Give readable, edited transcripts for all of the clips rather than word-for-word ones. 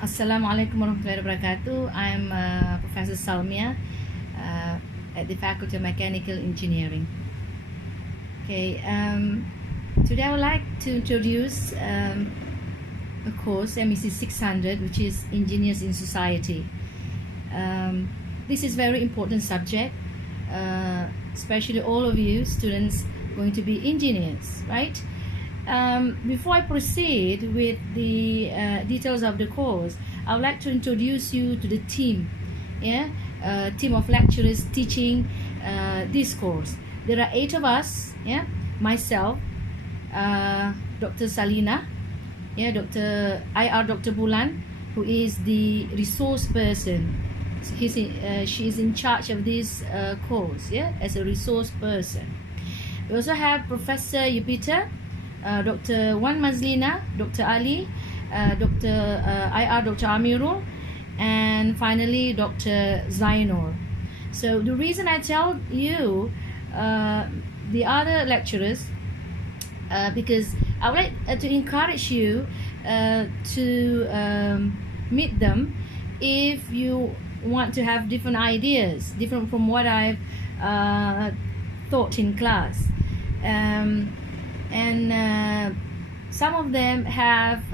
Assalamualaikum warahmatullahi wabarakatuh. I'm Professor Salmia at the Faculty of Mechanical Engineering. Okay, today I would like to introduce a course, MEC600, which is Engineers in Society. This is very important subject, especially all of you students going to be engineers, right? Before I proceed with the details of the course, I would like to introduce you to the team, team of lecturers teaching this course. There are 8 of us, myself, Dr. Salina, Dr. Bulan, who is the resource person. So she is in charge of this course, as a resource person. We also have Professor Yupita, Dr. Wan Mazlina, Dr. Ali, Dr. Dr. Amirul, and finally Dr. Zainur. So the reason I tell you the other lecturers, because I would like to encourage you to meet them if you want to have different ideas, different from what I've taught in class. And some of them have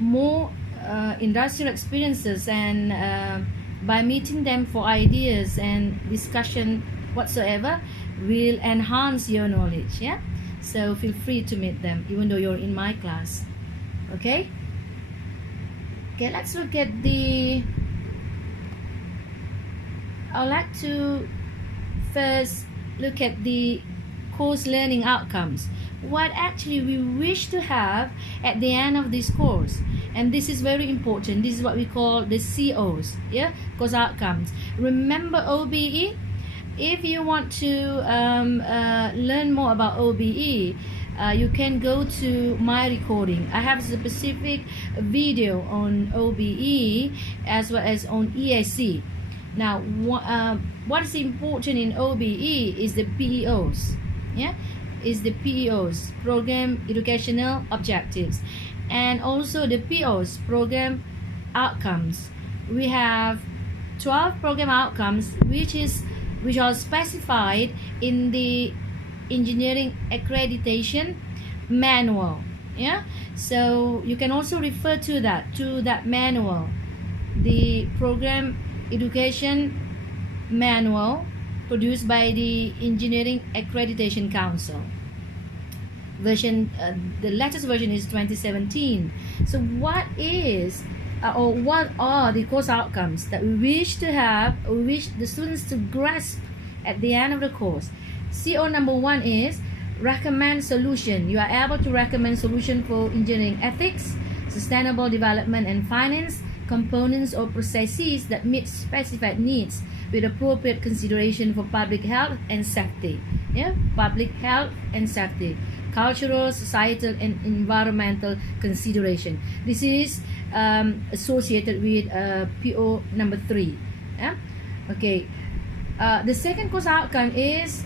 more industrial experiences, and by meeting them for ideas and discussion whatsoever will enhance your knowledge. So feel free to meet them even though you're in my class. Okay, let's look at the I'd like to first look at the course learning outcomes, what actually we wish to have at the end of this course. And this is very important. This is what we call the COs, course outcomes. Remember OBE. If you want to learn more about OBE, you can go to my recording. I have a specific video on OBE as well as on ESC. Now what is important in OBE is the PEOs, is the PEOs, Program Educational Objectives, and also the POs, Program Outcomes. We have 12 program outcomes which are specified in the Engineering Accreditation Manual. So you can also refer to that manual, the Program Education Manual produced by the Engineering Accreditation Council. The latest version is 2017. So what are the course outcomes that we wish to have, or we wish the students to grasp at the end of the course? CO number 1 is recommend solution. You are able to recommend solution for engineering ethics, sustainable development and finance, components or processes that meet specified needs with appropriate consideration for public health and safety. Public health and safety, cultural, societal and environmental consideration. This is associated with PO number 3. Okay. The second course outcome is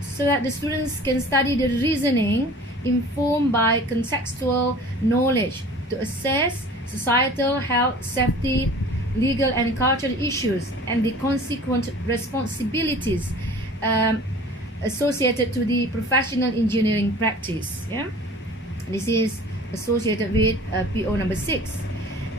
so that the students can study the reasoning informed by contextual knowledge to assess societal, health, safety, legal and cultural issues and the consequent responsibilities associated to the professional engineering practice. This is associated with PO number 6.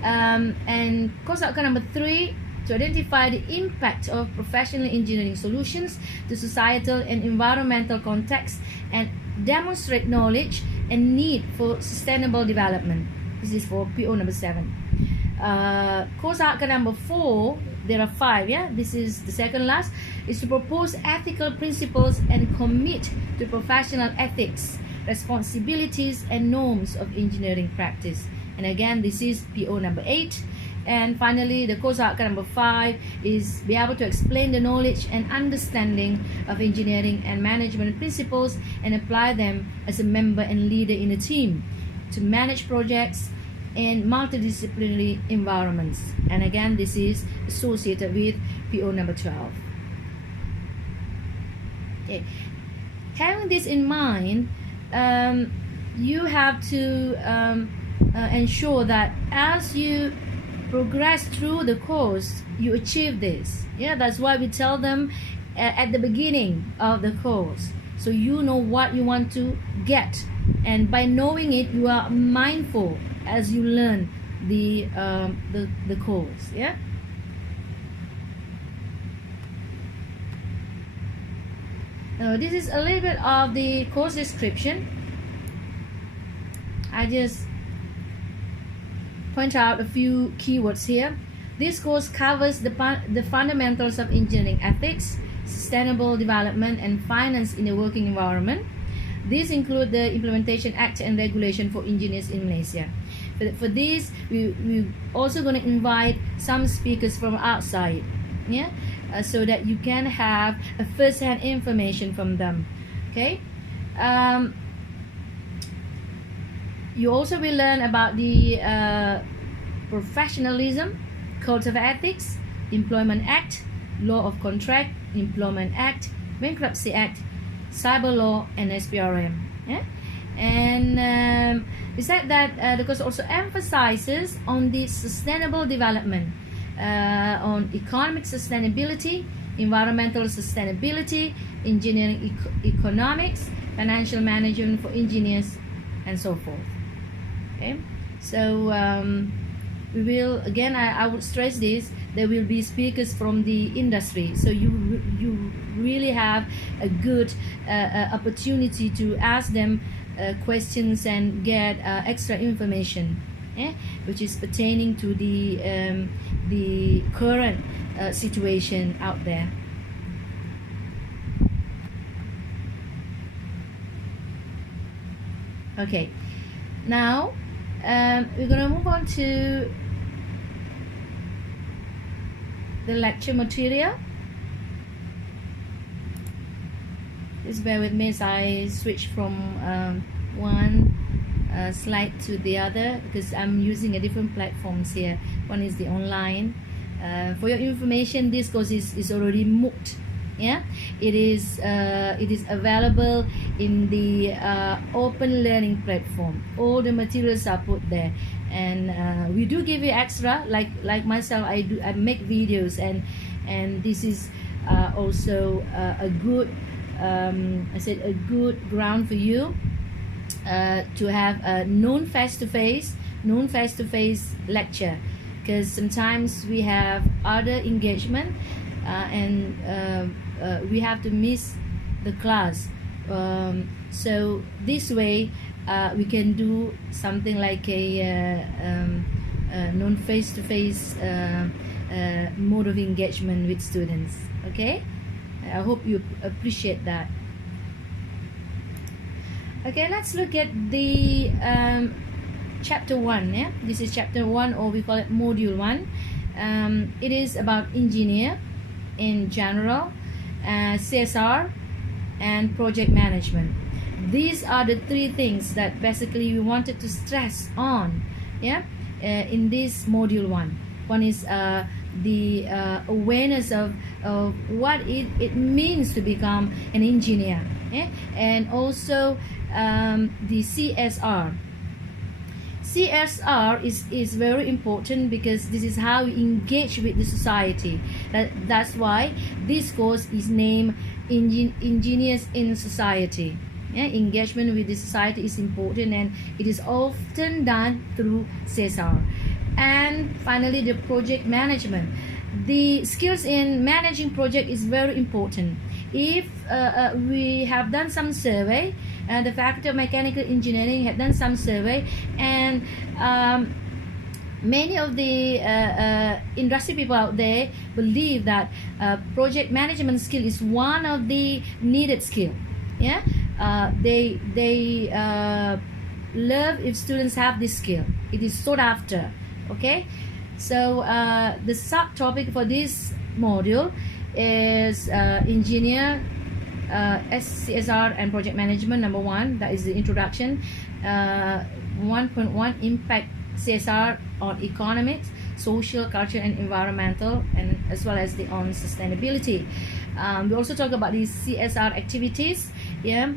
And course outcome number 3, to identify the impact of professional engineering solutions to societal and environmental context and demonstrate knowledge and need for sustainable development. This is for PO number 7. Course outcome number 4, there are 5, this is the second last, is to propose ethical principles and commit to professional ethics, responsibilities and norms of engineering practice. And again, this is PO number 8. And finally, the course outcome number 5 is be able to explain the knowledge and understanding of engineering and management principles and apply them as a member and leader in a team to manage projects in multidisciplinary environments. And again, this is associated with PO number 12. Okay. Having this in mind, you have to ensure that as you progress through the course, you achieve this. Yeah, that's why we tell them at the beginning of the course, so you know what you want to get, and by knowing it, you are mindful as you learn the course. Yeah. Now, this is a little bit of the course description. I just point out a few keywords here. This course covers the fundamentals of engineering ethics, sustainable development, and finance in the working environment. These include the Implementation Act and regulation for engineers in Malaysia. For this, we're also going to invite some speakers from outside, yeah, so that you can have a first-hand information from them. Okay. You also will learn about the Professionalism, Code of Ethics, Employment Act, Law of Contract, Employment Act, Bankruptcy Act, Cyber Law, and SPRM. Yeah? And besides that, the course also emphasizes on the sustainable development, on economic sustainability, environmental sustainability, engineering economics, financial management for engineers, and so forth. Okay, so we will, again, I would stress this, there will be speakers from the industry, so you really have a good opportunity to ask them questions and get extra information, which is pertaining to the current situation out there. Okay, now we're going to move on to the lecture material. Just bear with me as I switch from one slide to the other, because I'm using a different platforms here. One is the online. For your information, this course is already MOOCed. Yeah, it is available in the open learning platform. All the materials are put there, and we do give you extra, like myself, I make videos, and this is also a good a good ground for you to have a known face-to-face lecture, because sometimes we have other engagement and we have to miss the class, so this way we can do something like a non face-to-face mode of engagement with students. Okay, I hope you appreciate that. Okay, let's look at the chapter 1. Yeah, this is chapter 1, or we call it module 1. It is about engineer in general, CSR, and project management. These are the three things that basically we wanted to stress on, yeah, in this module 1. One is the awareness of what it means to become an engineer, yeah? And also the CSR. CSR is very important because this is how we engage with the society. That's why this course is named Engineers in Society. Yeah, engagement with the society is important, and it is often done through CSR. And finally, the project management. The skills in managing project is very important. If we have done some survey, the Faculty of Mechanical Engineering had done some survey, and many of the industry people out there believe that project management skill is one of the needed skill. Yeah, they love if students have this skill. It is sought after. Okay, so the subtopic for this module is engineer, CSR and project management. Number 1, that is the introduction. 1.1, impact CSR on economics, social, culture, and environmental, and as well as on sustainability. We also talk about these CSR activities, yeah,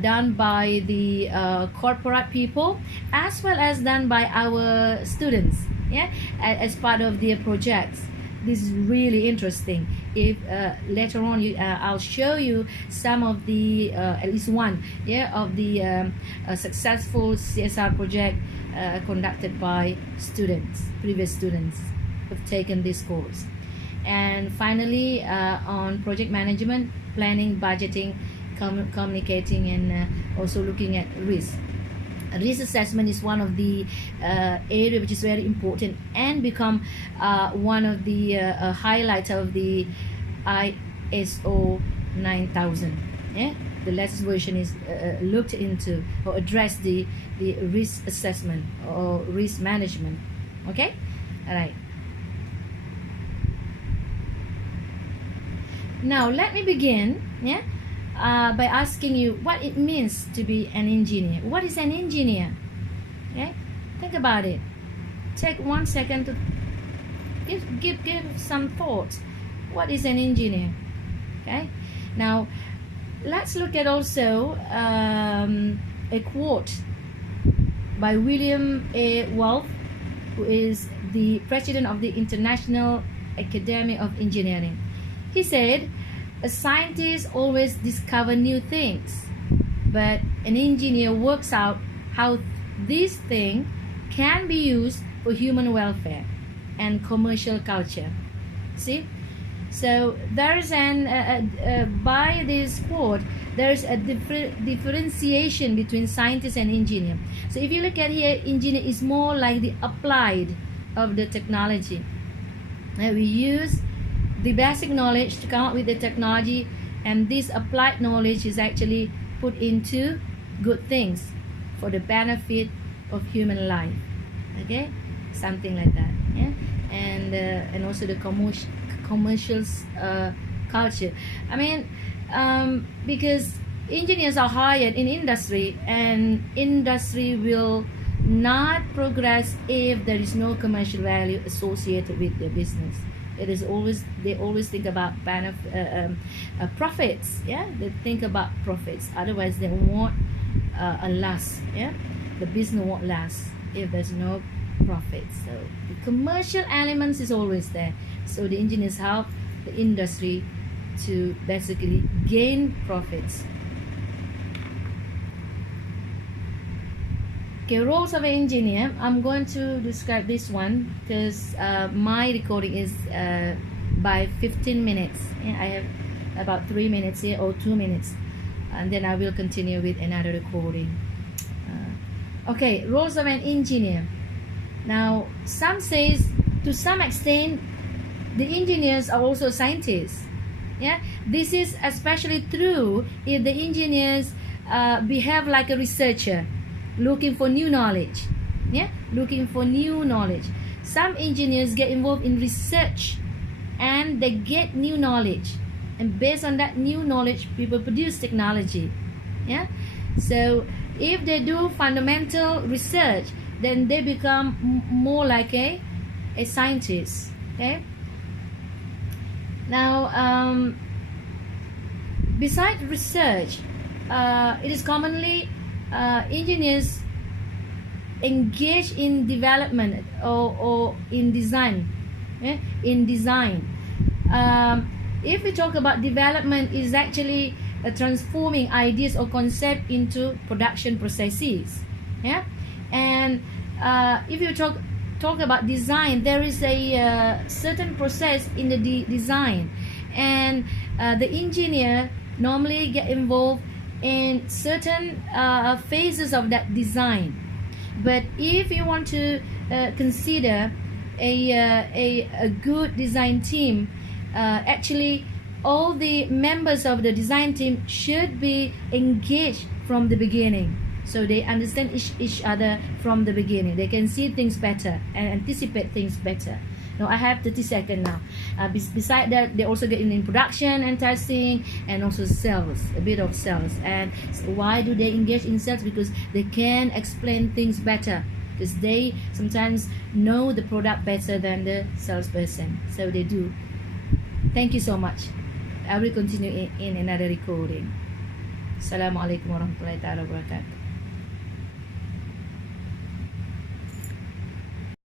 done by the corporate people as well as done by our students, yeah, as part of their projects. This is really interesting. If later on I'll show you some of the at least one, yeah, of the successful CSR project conducted by students, previous students who've taken this course. And finally, on project management, planning, budgeting, communicating, and also looking at risk. Risk assessment is one of the area which is very important and become one of the highlights of the ISO 9000. Yeah, the latest version is looked into or address the risk assessment or risk management. Okay, all right. Now let me begin, yeah, by asking you what it means to be an engineer. What is an engineer? Okay, think about it. Take 1 second to give some thought. What is an engineer? Okay, now let's look at also a quote by William A. Wolf, who is the president of the International Academy of Engineering. He said, "A scientist always discovers new things, but an engineer works out how this thing can be used for human welfare and commercial culture." See? So there is by this quote, there is a differentiation between scientist and engineer. So if you look at here, engineer is more like the applied of the technology. We use the basic knowledge to come up with the technology, and this applied knowledge is actually put into good things for the benefit of human life. Okay, something like that. Yeah, and also the commercial culture. I mean, because engineers are hired in industry, and industry will not progress if there is no commercial value associated with the business. It is always, they always think about profits. Yeah, they think about profits. Otherwise, they won't last. Yeah, the business won't last if there's no profits. So the commercial elements is always there. So the engineers help the industry to basically gain profits. Okay, roles of an engineer. I'm going to describe this one because my recording is by 15 minutes. Yeah, I have about 3 minutes here or 2 minutes, and then I will continue with another recording. Okay, roles of an engineer. Now, some says to some extent the engineers are also scientists. Yeah, this is especially true if the engineers behave like a researcher, looking for new knowledge. Yeah, looking for new knowledge. Some engineers get involved in research and they get new knowledge, and based on that new knowledge, people produce technology. Yeah, so if they do fundamental research, then they become more like a scientist. Okay, now besides research, it is commonly engineers engage in development or in design. Yeah? In design, if we talk about development, is actually transforming ideas or concept into production processes. Yeah, and if you talk about design, there is a certain process in the design, and the engineer normally get involved in certain phases of that design. But if you want to consider a good design team, actually all the members of the design team should be engaged from the beginning, so they understand each other from the beginning. They can see things better and anticipate things better. Now I have 30 seconds now. Beside that, they also get in production and testing, and also sales, a bit of sales. And why do they engage in sales? Because they can explain things better, because they sometimes know the product better than the salesperson. So they do. Thank you so much. I will continue in another recording. Assalamualaikum warahmatullahi wabarakatuh.